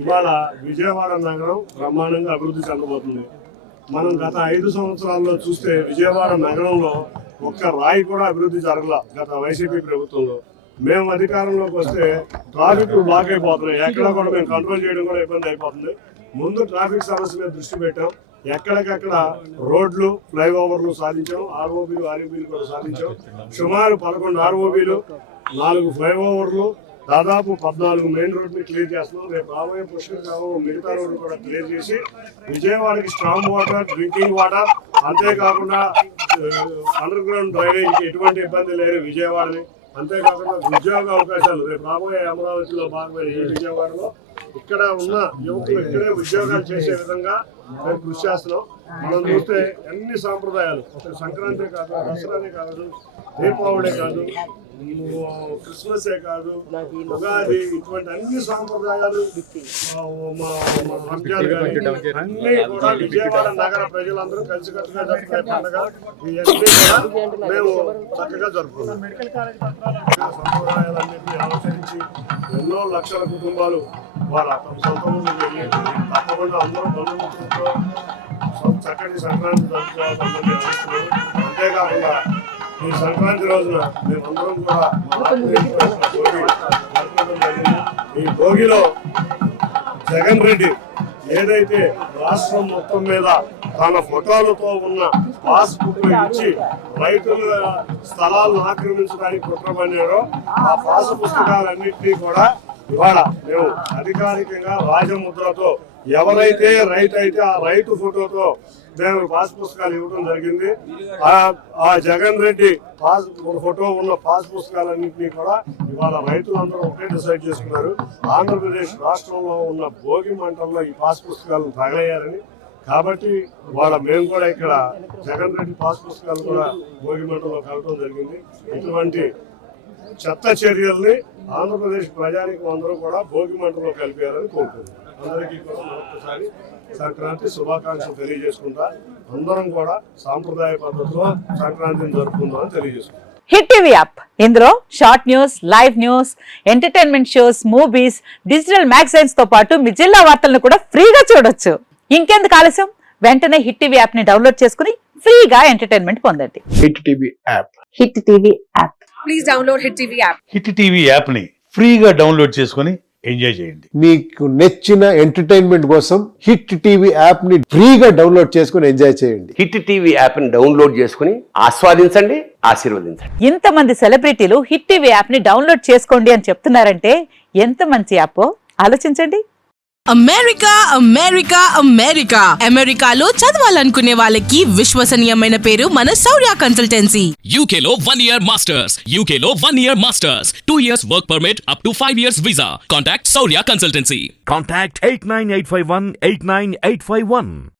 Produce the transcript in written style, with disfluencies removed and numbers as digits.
ఇవాళ విజయవాడ నగరం బ్రహ్మాండంగా అభివృద్ధి చెందబోతుంది. మనం గత 5 సంవత్సరాల్లో చూస్తే విజయవాడ నగరంలో ఒక్క రాయి కూడా అభివృద్ధి జరగల గత వైసీపీ ప్రభుత్వంలో. మేము అధికారంలోకి వస్తే ట్రాఫిక్ బ్లాక్ అయిపోతున్నాయి. ఎక్కడ కూడా మేము కంట్రోల్ చేయడం కూడా ఇబ్బంది అయిపోతుంది. ముందు ట్రాఫిక్ సమస్య మీద దృష్టి పెట్టాం. ఎక్కడికక్కడ రోడ్లు, ఫ్లైఓవర్లు సాధించాం. ఆర్ఓబీలు, ఆర్ఈబీలు కూడా సాధించాం. సుమారు 11 ఆర్ఓబీలు, 4 ఫ్లైఓవర్లు, దాదాపు 14 మెయిన్ రోడ్ని క్లియర్ చేస్తున్నాం. రేపు రాబోయే పుష్కర మిగతా రోడ్లు కూడా క్లియర్ చేసి విజయవాడకి స్ట్రాంగ్ వాటర్, డ్రింకింగ్ వాటర్, అంతేకాకుండా అండర్ గ్రౌండ్ డ్రైనేజీకి ఎటువంటి ఇబ్బంది లేదు విజయవాడని. అంతేకాకుండా ఉద్యోగ అవకాశాలు రేపు రాబోయే అమరావతిలో భాగమైన ఈ విజయవాడలో ఇక్కడ ఉన్న యువకులు ఇక్కడే ఉద్యోగాలు చేసే విధంగా మేము కృషి చేస్తున్నాం. మనం చూస్తే అన్ని సాంప్రదాయాలు, ఒక సంక్రాంతి కాదు, దసరానే కాదు, దీపావళి కాదు, క్రిస్మసే కాదు, ఉగాది, ఇటువంటి అన్ని సాంప్రదాయాలు, రంజాన్ కానీ అన్ని కూడా విజయవాడ నగర ప్రజలందరూ కలిసికట్టుగా జరుపుకునే పండుగ. ఇవన్నీ కూడా మేము చక్కగా జరుపుకున్నాం. సంప్రదాయాలన్నింటినీ అనుసరించి ఎన్నో లక్షల కుటుంబాలు వాళ్ళ సొంత ముందు వెళ్ళి తప్పకుండా అందరూ బంధుమిత్రులతో చక్కటి సంక్రాంతి జరుపుకోవాలని ఆశిస్తున్నాం. అంతేకాకుండా ఈ సంక్రాంతి రోజున మేమందరం కూడా ఈ భోగిలో జగన్ రెడ్డి ఏదైతే రాష్ట్రం మొత్తం మీద తన ఫోటోలతో ఉన్న పాస్ బుక్ ఇచ్చి రైతుల స్థలాలను ఆక్రమించడానికి కుట్రపన్నారో ఆ పాస్ పుస్తకాలన్నింటినీ కూడా ఇవాళ మేము అధికారికంగా రాజముద్రతో ఎవరైతే రైతు అయితే ఆ రైతు ఫోటోతో మేము పాస్ పుస్తకాలు ఇవ్వడం జరిగింది. ఆ జగన్ రెడ్డి ఫోటో ఉన్న పాస్ పుస్తకాలన్నింటినీ కూడా ఇవాళ రైతులందరూ ఒకే డిసైడ్ చేసుకున్నారు. ఆంధ్రప్రదేశ్ రాష్ట్రంలో ఉన్న భోగి మంటల్లో ఈ పాస్ పుస్తకాలను తగలయ్యారని. కాబట్టి వాళ్ళ మేము కూడా ఇక్కడ జగన్ రెడ్డి పాస్ పుస్తకాలు కూడా భోగి మంటల్లో కలగడం జరిగింది. ఇటువంటి చెత్త చర్యల్ని ఆంధ్రప్రదేశ్ ప్రజానికి అందరూ కూడా భోగి మంటలో కలిపారని కోరుకుంటున్నాం. అందరికీ కూడా మరొకసారి సంక్రాంతి శుభాకాంక్షలు తెలియజేసుకుంటా అందరం కూడా సాంప్రదాయ పద్ధతిలో సంక్రాంతిని జరుపుకుందామని తెలియజేసుకుంటాం. హిట్ టీవీ యాప్, ఇందులో short news, live news, entertainment shows, movies, digital magazines తో పాటు మీ జిల్లా వార్తలను కూడా ఫ్రీగా చూడొచ్చు. ఇంకెందుకు ఆలస్యం, వెంటనే హిట్ టీవీ యాప్ ని డౌన్లోడ్ చేసుకుని ఫ్రీగా ఎంటర్టైన్మెంట్ పొందండి. Hit TV app. Hit TV app. Please download hit TV app. Hit TV app ని ఫ్రీగా డౌన్లోడ్ చేసుకుని ఎంజాయ్ చేయండి. మీకు నచ్చిన ఎంటర్టైన్మెంట్ కోసం హిట్ టీవీ యాప్ ని ఫ్రీగా డౌన్లోడ్ చేసుకుని ఎంజాయ్ చేయండి. హిట్ టీవీ యాప్ ని డౌన్లోడ్ చేసుకుని ఆస్వాదించండి, ఆశీర్వదించండి. ఇంతమంది సెలబ్రిటీలు హిట్ టీవీ యాప్ ని డౌన్లోడ్ చేసుకోండి అని చెప్తున్నారంటే ఎంత మంచి యాప్ ఆలోచించండి. అమెరికా అమెరికా అమెరికా అమెరికాలో చదవాలనుకునే వాళ్ళకి విశ్వసనీయమైన పేరు మన శౌర్య కన్సల్టెన్సీ. UK లో 1 year masters, UK లో 1 year masters, 2 years work permit up to 5 years visa. Contact Saurya Consultancy. Contact 89851 89851.